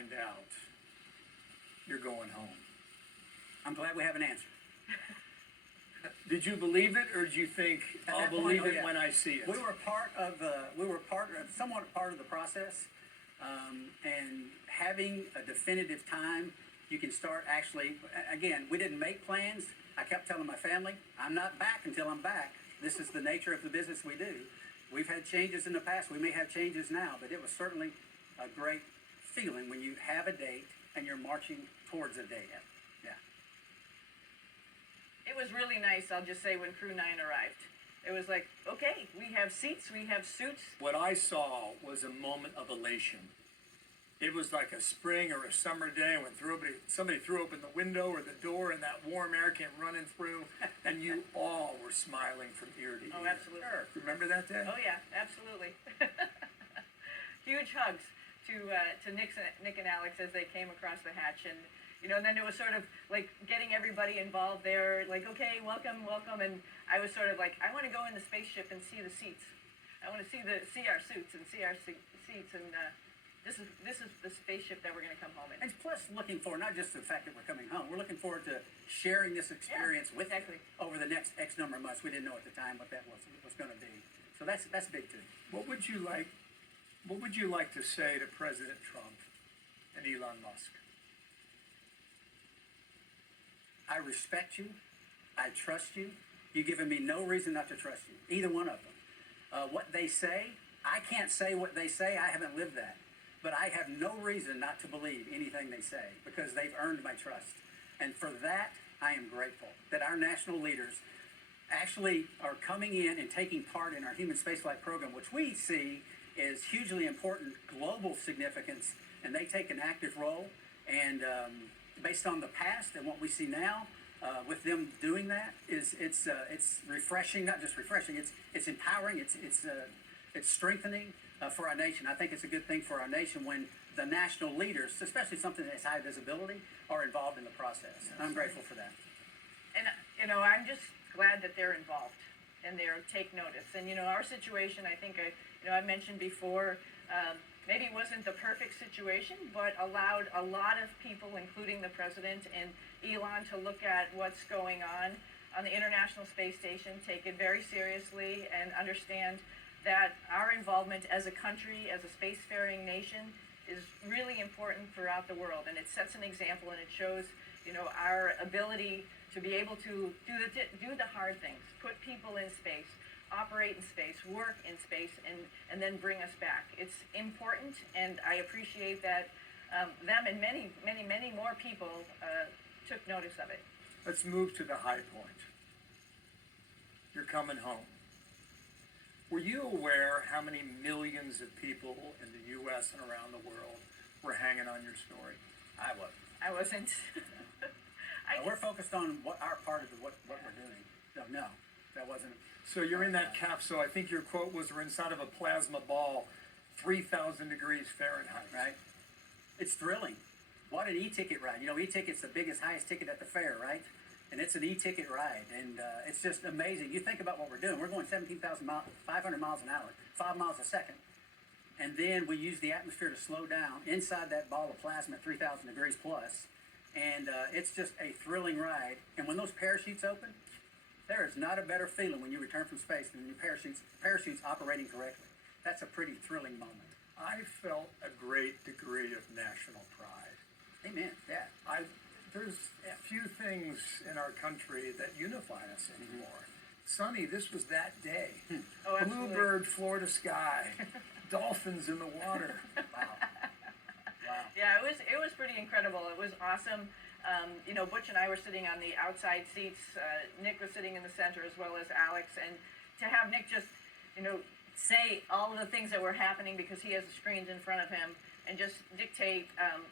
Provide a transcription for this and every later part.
find out you're going home? I'm glad we have an answer. Did you believe it, or did you think, At I'll that point, believe oh, it yeah. when I see it? We were somewhat part of the process, and having a definitive time, you can start actually, again, we didn't make plans. I kept telling my family, I'm not back until I'm back. This is the nature of the business we do. We've had changes in the past, we may have changes now, but it was certainly a great feeling when you have a date and you're marching towards a date. Yeah. It was really nice, I'll just say, when Crew 9 arrived. It was like, okay, we have seats, we have suits. What I saw was a moment of elation. It was like a spring or a summer day when somebody threw open the window or the door and that warm air came running through, and you all were smiling from ear to ear. Oh, absolutely. Remember that day? Oh, yeah, absolutely. Huge hugs to Nick and Alex as they came across the hatch. And, you know, and then it was sort of like getting everybody involved there, like, okay, welcome, welcome. And I was sort of like, I want to go in the spaceship and see the seats. I want to see our suits and see our seats. And this is the spaceship that we're going to come home in. And plus looking forward, not just the fact that we're coming home, we're looking forward to sharing this experience with you over the next X number of months. We didn't know at the time what that was going to be. So that's big too. What would you like to say to President Trump and Elon Musk? I respect you. I trust you. You've given me no reason not to trust you, either one of them. What they say, I can't say what they say. I haven't lived that. But I have no reason not to believe anything they say because they've earned my trust. And for that, I am grateful that our national leaders actually are coming in and taking part in our human spaceflight program, which we see is hugely important, global significance, and they take an active role. And based on the past and what we see now, with them doing that, it's refreshing. Not just refreshing, it's empowering. It's strengthening for our nation. I think it's a good thing for our nation when the national leaders, especially something that has high visibility, are involved in the process. I'm grateful for that. And, you know, I'm just glad that they're involved and they're take notice. And, you know, our situation, I think, I mentioned before, maybe it wasn't the perfect situation, but allowed a lot of people, including the president and Elon, to look at what's going on the International Space Station, take it very seriously, and understand that our involvement as a country, as a spacefaring nation, is really important throughout the world. And it sets an example, and it shows, you know, our ability to be able to do the hard things, put people in space, operate in space, work in space, and then bring us back. It's important, and I appreciate that them and many, many, many more people took notice of it. Let's move to the high point. You're coming home. Were you aware how many millions of people in the U.S. and around the world were hanging on your story? I wasn't. I wasn't. We're focused on what our part of what we're doing. No, that wasn't. So you're in that capsule. I think your quote was, "We're inside of a plasma ball, 3,000 degrees Fahrenheit." Right? It's thrilling. What an e-ticket ride. You know, e-ticket's the biggest, highest ticket at the fair, right? And it's an e-ticket ride, and it's just amazing. You think about what we're doing. We're going 17,000 miles, 500 miles an hour, 5 miles a second. And then we use the atmosphere to slow down inside that ball of plasma at 3,000 degrees plus. And it's just a thrilling ride. And when those parachutes open, there is not a better feeling when you return from space than your parachutes operating correctly. That's a pretty thrilling moment. I felt a great degree of national pride. Amen. Yeah. There's a few things in our country that unify us anymore. Suni, this was that day. Oh, absolutely. Bluebird, Florida sky, dolphins in the water. Wow. Yeah, it was pretty incredible. It was awesome. You know, Butch and I were sitting on the outside seats. Nick was sitting in the center, as well as Alex. And to have Nick just, you know, say all of the things that were happening because he has the screens in front of him, and just dictate,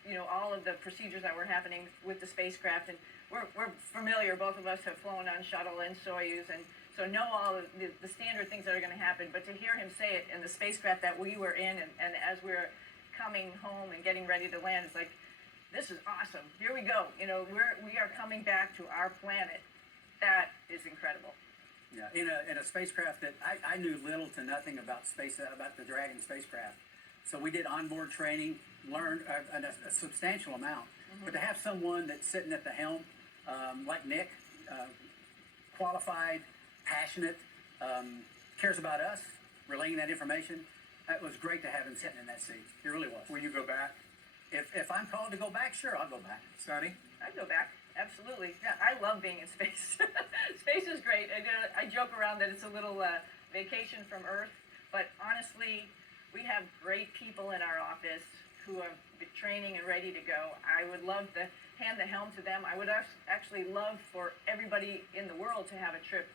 you know, all of the procedures that were happening with the spacecraft. And we're familiar, both of us have flown on Shuttle and Soyuz, and so know all of the standard things that are going to happen. But to hear him say it in the spacecraft that we were in, and as we were coming home and getting ready to land, it's like, this is awesome. Here we go. You know, we are coming back to our planet. That is incredible. Yeah, in a spacecraft that I knew little to nothing about about the Dragon spacecraft. So we did onboard training, learned a substantial amount. But to have someone that's sitting at the helm, like Nick, qualified, passionate, cares about us, relaying that information, it was great to have him sitting in that seat. It really was. Will you go back? If I'm called to go back, sure, I'll go back. Sonny? I'd go back, absolutely. Yeah, I love being in space. Space is great. I joke around that it's a little vacation from Earth, but honestly, we have great people in our office who are training and ready to go. I would love to hand the helm to them. I would actually love for everybody in the world to have a trip,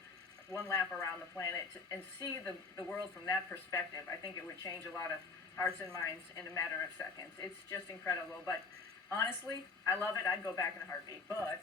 one lap around the planet, and see the world from that perspective. I think it would change a lot of hearts and minds in a matter of seconds. It's just incredible. But honestly, I love it. I'd go back in a heartbeat. But